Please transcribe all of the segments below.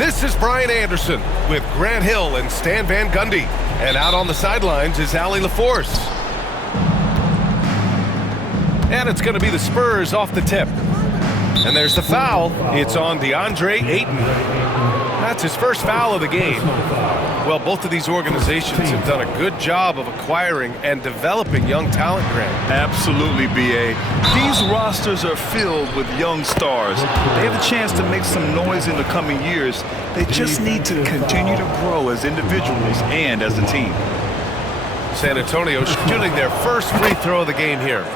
This is Brian Anderson with Grant Hill and Stan Van Gundy. And out on the sidelines is Allie LaForce. And it's going to be the Spurs off the tip. And there's the foul. It's on DeAndre Ayton. That's his first foul of the game. Well, both of these organizations have done a good job of acquiring and developing young talent, Grant. Absolutely, B.A. These rosters are filled with young stars. They have a chance to make some noise in the coming years. They just need to continue to grow as individuals and as a team. San Antonio shooting their first free throw of the game here.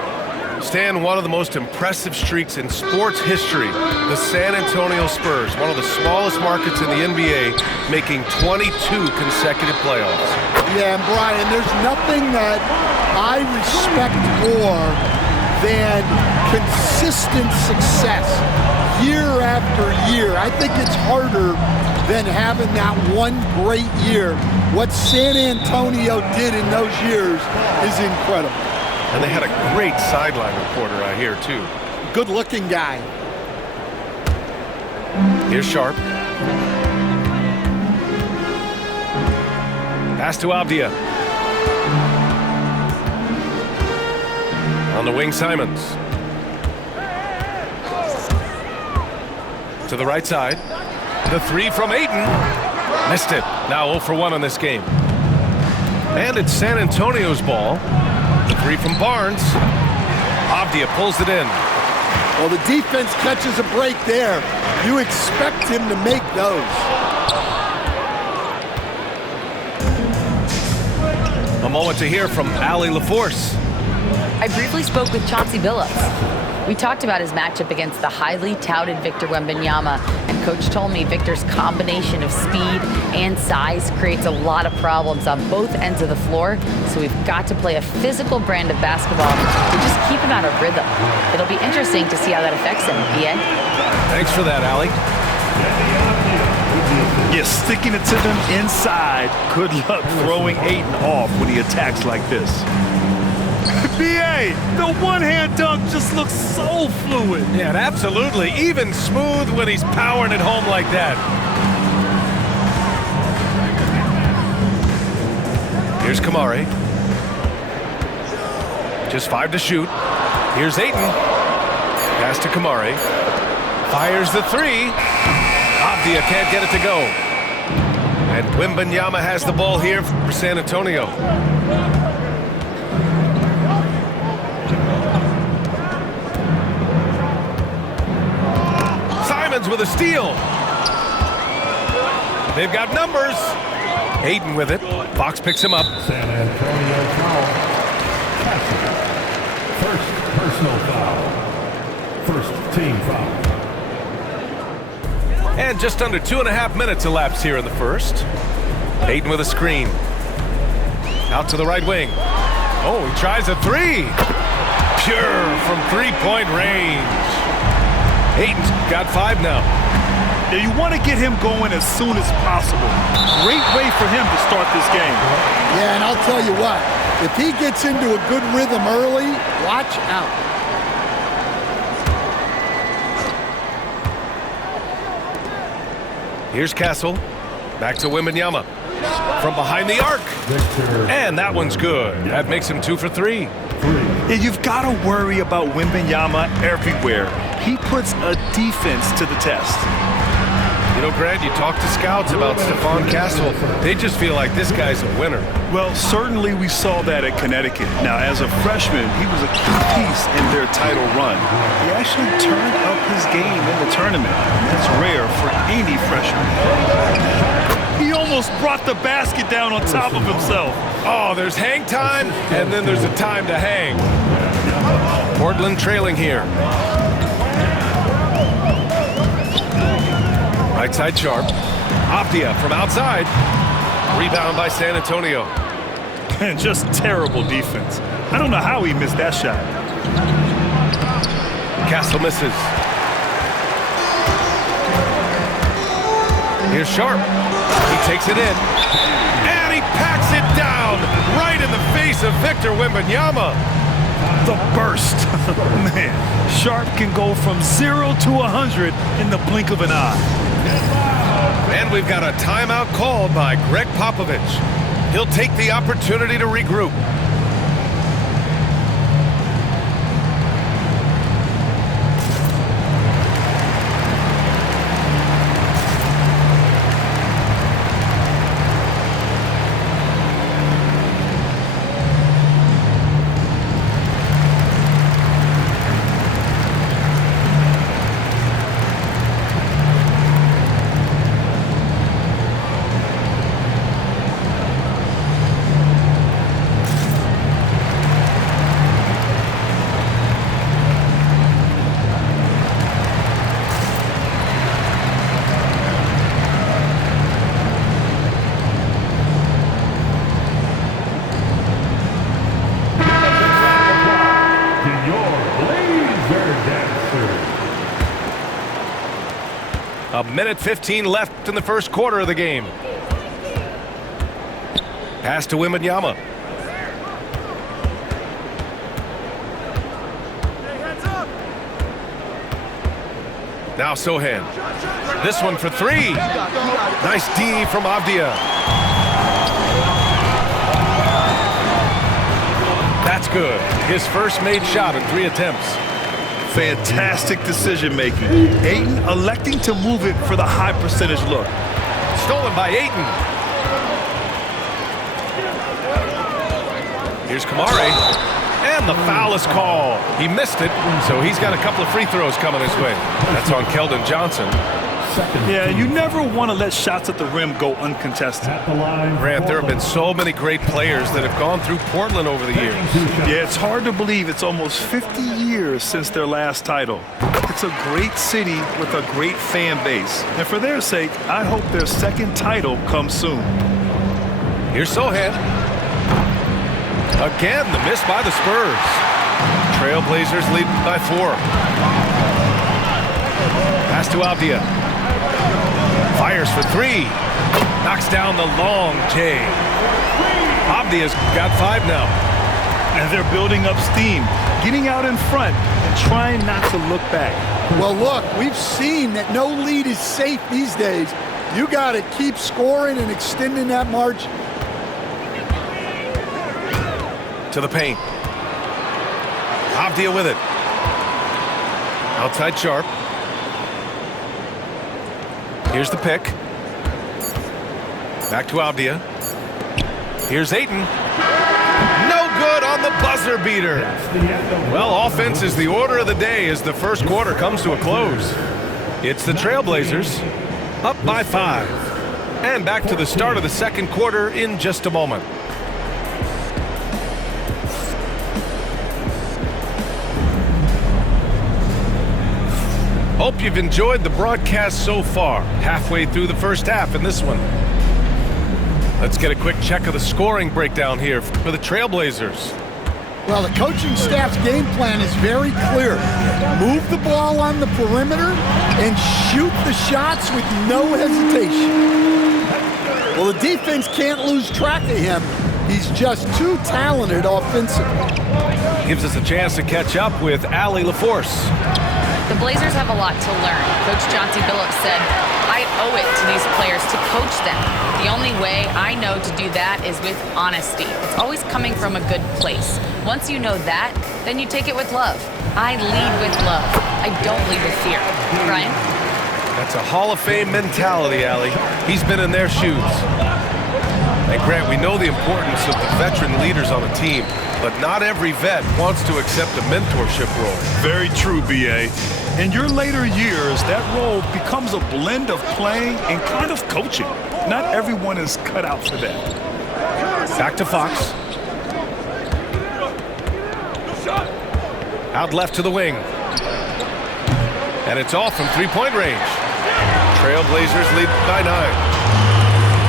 Stan, one of the most impressive streaks in sports history, the San Antonio Spurs, one of the smallest markets in the NBA, making 22 consecutive playoffs. Yeah, and Brian, there's nothing that I respect more than consistent success year after year. I think it's harder than having that one great year. What San Antonio did in those years is incredible. And they had a great sideline reporter, I hear, too. Good-looking guy. Here's Sharp. Pass to Avdia. On the wing, Simons. To the right side. The three from Ayton. Missed it. Now 0 for 1 on this game. And it's San Antonio's ball. The three from Barnes. Avdia pulls it in. Well, the defense catches a break there. You expect him to make those. A moment to hear from Allie LaForce. I briefly spoke with Chauncey Billups. We talked about his matchup against the highly touted Victor Wembanyama, and Coach told me Victor's combination of speed and size creates a lot of problems on both ends of the floor, so we've got to play a physical brand of basketball to just keep him out of rhythm. It'll be interesting to see how that affects him, BA. Thanks for that, Allie. Yes, sticking it to them inside. Good luck throwing Ayton off when he attacks like this. B.A., the one-hand dunk just looks so fluid. Yeah, absolutely. Even smooth when he's powering it home like that. Here's Kamari. Just 5 to shoot. Here's Ayton. Pass to Kamari. Fires the 3. Avdia can't get it to go. And Wembanyama has the ball here for San Antonio. With a steal. They've got numbers. Ayton with it. Fox picks him up. San Antonio foul. First personal foul. First team foul. And just under 2.5 minutes elapsed here in the first. Ayton with a screen. Out to the right wing. Oh, he tries a 3. Pure from three-point range. Ayton's got 5 now. Yeah, you want to get him going as soon as possible. Great way for him to start this game. Yeah, and I'll tell you what, if he gets into a good rhythm early, watch out. Here's Castle. Back to Wembanyama. From behind the arc. And that one's good. That makes him 2 for 3. Yeah, you've got to worry about Wembanyama everywhere. He puts a defense to the test. You know, Grant, you talk to scouts about Stephon Castle. They just feel like this guy's a winner. Well, certainly we saw that at Connecticut. Now, as a freshman, he was a key piece in their title run. He actually turned up his game in the tournament. That's rare for any freshman. He almost brought the basket down on top of himself. Oh, there's hang time, and then there's a time to hang. Portland trailing here. Right side Sharp. Avdia from outside. Rebound by San Antonio. And just terrible defense. I don't know how he missed that shot. Castle misses. Here's Sharp. He takes it in. And he packs it down right in the face of Victor Wembanyama. The burst. Man, Sharp can go from 0 to 100 in the blink of an eye. And we've got a timeout called by Greg Popovich. He'll take the opportunity to regroup. A minute 15 left in the first quarter of the game. Pass to Wembanyama. Now Sohan. This one for three. Nice D from Avdia. That's good. His first made shot in 3 attempts. Fantastic decision making. Ayton electing to move it for the high percentage look. Stolen by Ayton. Here's Kamari. And the foul is called. He missed it, so he's got a couple of free throws coming his way. That's on Keldon Johnson. Yeah, you never want to let shots at the rim go uncontested. Grant, there have been so many great players that have gone through Portland over the years. Yeah, it's hard to believe it's almost 50 years since their last title. It's a great city with a great fan base. And for their sake, I hope their second title comes soon. Here's Sohan. Again, the miss by the Spurs. Trailblazers lead by 4. Pass to Avdia. Fires for 3. Knocks down the long J. Avdia's got 5 now. And they're building up steam, getting out in front and trying not to look back. Well, look, we've seen that no lead is safe these days. You got to keep scoring and extending that margin. To the paint. Avdia with it. Outside Sharp. Here's the pick. Back to Avdia. Here's Ayton. No good on the buzzer beater. Well, offense is the order of the day as the first quarter comes to a close. It's the Trailblazers up by 5. And back to the start of the second quarter in just a moment. Hope you've enjoyed the broadcast so far. Halfway through the first half in this one. Let's get a quick check of the scoring breakdown here for the Trailblazers. Well, the coaching staff's game plan is very clear. Move the ball on the perimeter and shoot the shots with no hesitation. Well, the defense can't lose track of him. He's just too talented offensively. Gives us a chance to catch up with Allie LaForce. The Blazers have a lot to learn. Coach Chauncey Billups said, I owe it to these players to coach them. The only way I know to do that is with honesty. It's always coming from a good place. Once you know that, then you take it with love. I lead with love. I don't lead with fear. Brian? That's a Hall of Fame mentality, Allie. He's been in their shoes. And Grant, we know the importance of the veteran leaders on a team, but not every vet wants to accept a mentorship role. Very true, B.A. In your later years, that role becomes a blend of playing and kind of coaching. Not everyone is cut out for that. Back to Fox. Out left to the wing. And it's off from three-point range. Trailblazers lead by 9.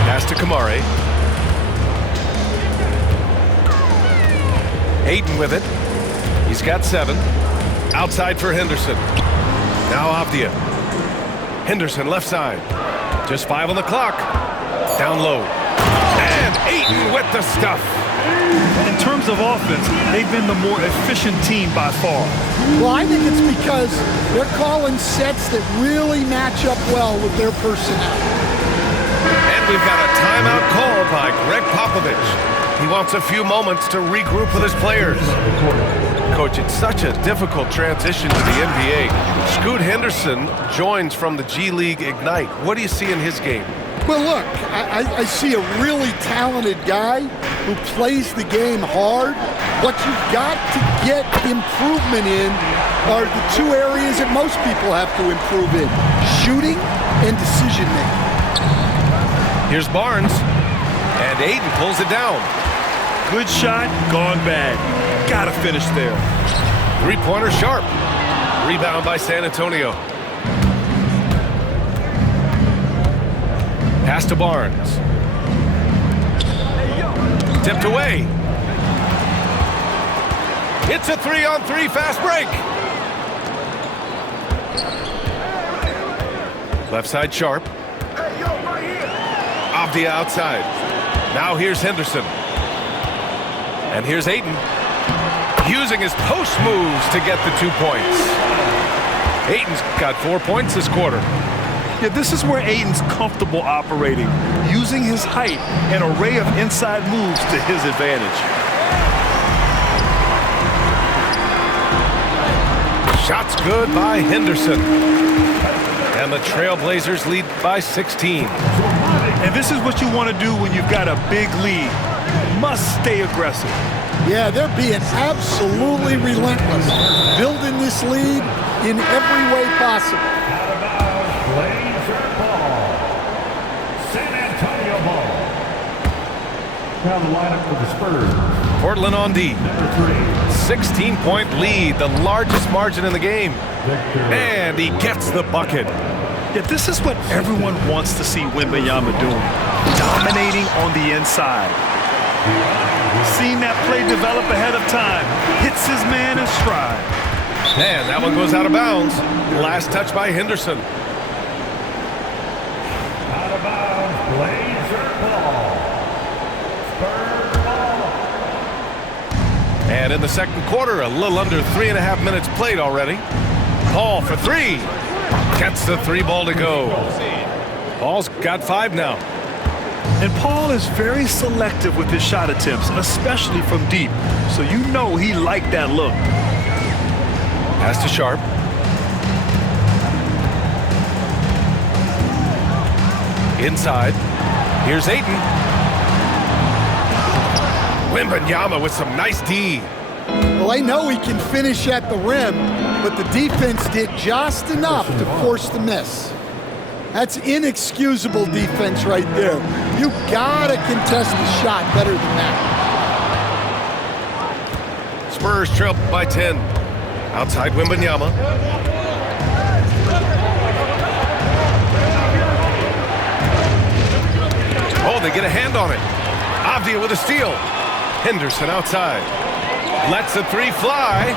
Pass to Kamari. Ayton with it. He's got 7. Outside for Henderson. Now Avdia. Henderson left side. Just 5 on the clock. Down low. And Ayton with the stuff. In terms of offense, they've been the more efficient team by far. Well, I think it's because they're calling sets that really match up well with their personnel. And we've got a timeout called by Greg Popovich. He wants a few moments to regroup with his players. Coach, it's such a difficult transition to the NBA. Scoot Henderson joins from the G League Ignite. What do you see in his game? Well, look, I see a really talented guy who plays the game hard. What you've got to get improvement in are the two areas that most people have to improve in: shooting and decision-making. Here's Barnes, and Ayton pulls it down. Good shot, gone bad. Gotta finish there. Three-pointer Sharp. Rebound by San Antonio. Pass to Barnes. Tipped away. It's a 3-on-3 fast break. Left side Sharp. Off the outside. Now here's Henderson. And here's Ayton, using his post moves to get the 2 points. Ayton's got 4 points this quarter. Yeah, this is where Ayton's comfortable operating, using his height and array of inside moves to his advantage. Shots good by Henderson. And the Trailblazers lead by 16. And this is what you want to do when you've got a big lead. You must stay aggressive. Yeah, they're being absolutely relentless, building this lead in every way possible. Blazer ball. San Antonio ball. Now the lineup for the Spurs. Portland on D. Number 3. 16-point lead, the largest margin in the game. And he gets the bucket. Yeah, this is what everyone wants to see Wembanyama doing. Dominating on the inside. Seen that play develop ahead of time. Hits his man in stride. And that one goes out of bounds. Last touch by Henderson. Out of bounds. Blazer ball. Spurs ball. And in the second quarter, a little under 3.5 minutes played already. Paul for three. Gets the three ball to go. Paul's got 5 now. And Paul is very selective with his shot attempts, especially from deep. So you know he liked that look. Pass to Sharp. Inside. Here's Ayton. Wembanyama with some nice D. Well, I know he can finish at the rim, but the defense did just enough to force the miss. That's inexcusable defense right there. You gotta contest the shot better than that. Spurs trail by 10. Outside Wembanyama. Oh, they get a hand on it. Avdia with a steal. Henderson outside. Lets the three fly.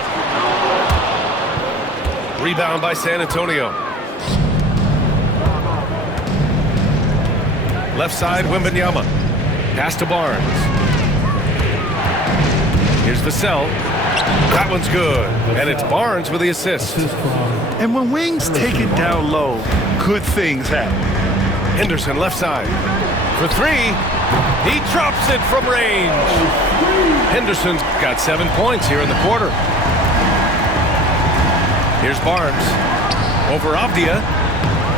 Rebound by San Antonio. Left side, Wembanyama. Pass to Barnes. Here's the cell. That one's good. And it's Barnes with the assist. And when wings take it down low, good things happen. Henderson left side. For three. He drops it from range. Henderson's got 7 points here in the quarter. Here's Barnes. Over Avdia.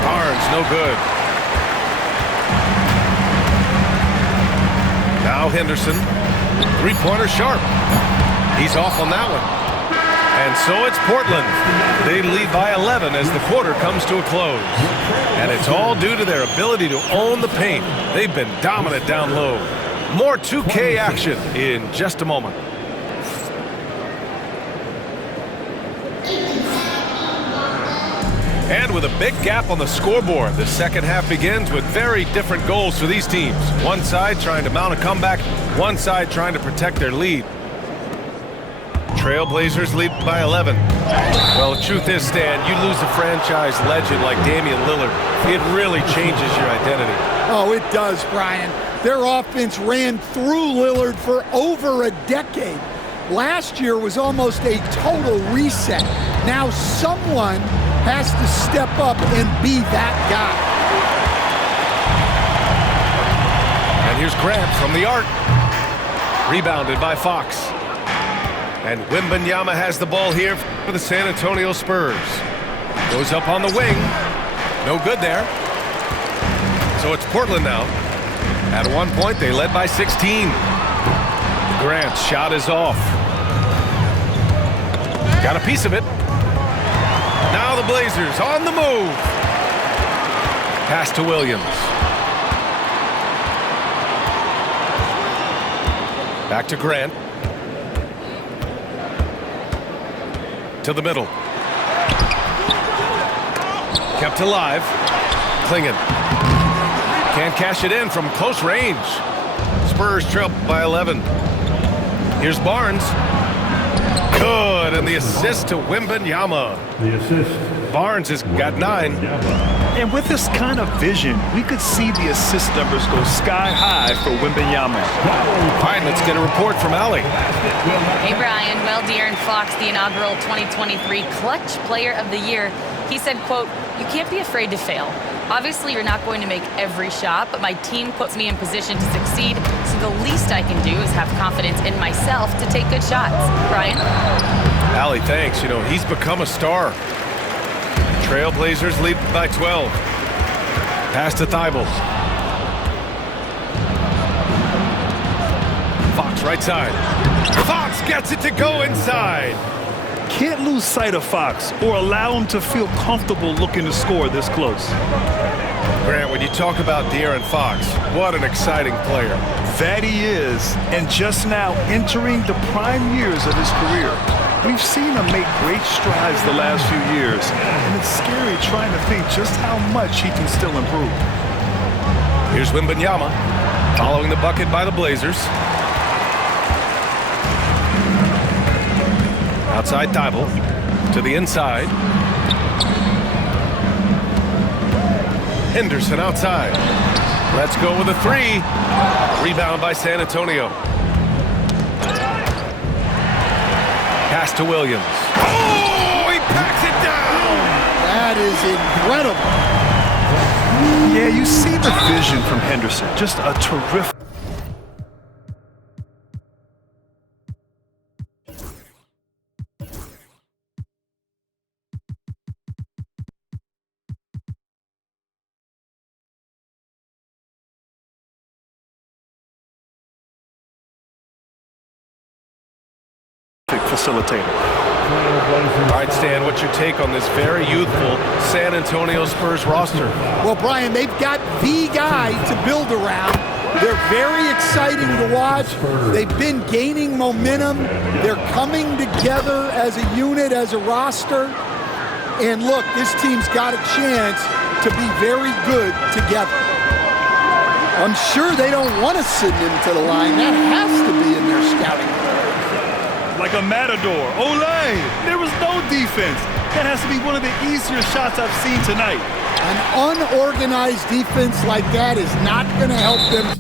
Barnes, no good. Now Henderson. Three-pointer Sharp. He's off on that one. And so it's Portland. They lead by 11 as the quarter comes to a close. And it's all due to their ability to own the paint. They've been dominant down low. More 2K action in just a moment. And with a big gap on the scoreboard, the second half begins with very different goals for these teams. One side trying to mount a comeback, one side trying to protect their lead. Trailblazers lead by 11. Well, the truth is, Stan, you lose a franchise legend like Damian Lillard, it really changes your identity. Oh, it does, Brian. Their offense ran through Lillard for over a decade. Last year was almost a total reset. Now someone has to step up and be that guy. here's Grant from the arc. Rebounded by Fox. And Wembanyama has the ball here for the San Antonio Spurs. Goes up on the wing. No good there. So it's Portland now. At one point, they led by 16. Grant's shot is off. Got a piece of it. Now the Blazers on the move. Pass to Williams. Back to Grant. To the middle. Kept alive. Klingon. Can't cash it in from close range. Spurs trail by 11. Here's Barnes. Good, and the assist to Wembanyama. The assist. Barnes has got 9. And with this kind of vision, we could see the assist numbers go sky high for Wembanyama. All right, let's get a report from Allie. Hey, Brian. Well, De'Aaron Fox, the inaugural 2023 Clutch Player of the Year, he said, quote, "You can't be afraid to fail. Obviously, you're not going to make every shot, but my team puts me in position to succeed, so the least I can do is have confidence in myself to take good shots." Brian? Allie, thanks. You know, he's become a star. Trailblazers lead by 12. Pass to Thibault. Fox right side. Fox gets it to go inside. Can't lose sight of Fox or allow him to feel comfortable looking to score this close. Grant, when you talk about De'Aaron Fox, what an exciting player. That he is, and just now entering the prime years of his career. We've seen him make great strides the last few years, and it's scary trying to think just how much he can still improve. Here's Wembanyama, following the bucket by the Blazers. Outside Thibault, to the inside. Henderson outside. Let's go with a 3. Rebound by San Antonio. Pass to Williams. Oh, he packs it down! That is incredible. Yeah, you see the vision from Henderson. Just a terrific. Facilitator. All right, Stan, what's your take on this very youthful San Antonio Spurs roster? Well, Brian, they've got the guy to build around. They're very exciting to watch. They've been gaining momentum. They're coming together as a unit, as a roster. And look, this team's got a chance to be very good together. I'm sure they don't want to send him to the line. That has to be in their scouting. Like a matador. Olay! There was no defense. That has to be one of the easier shots I've seen tonight. An unorganized defense like that is not going to help them.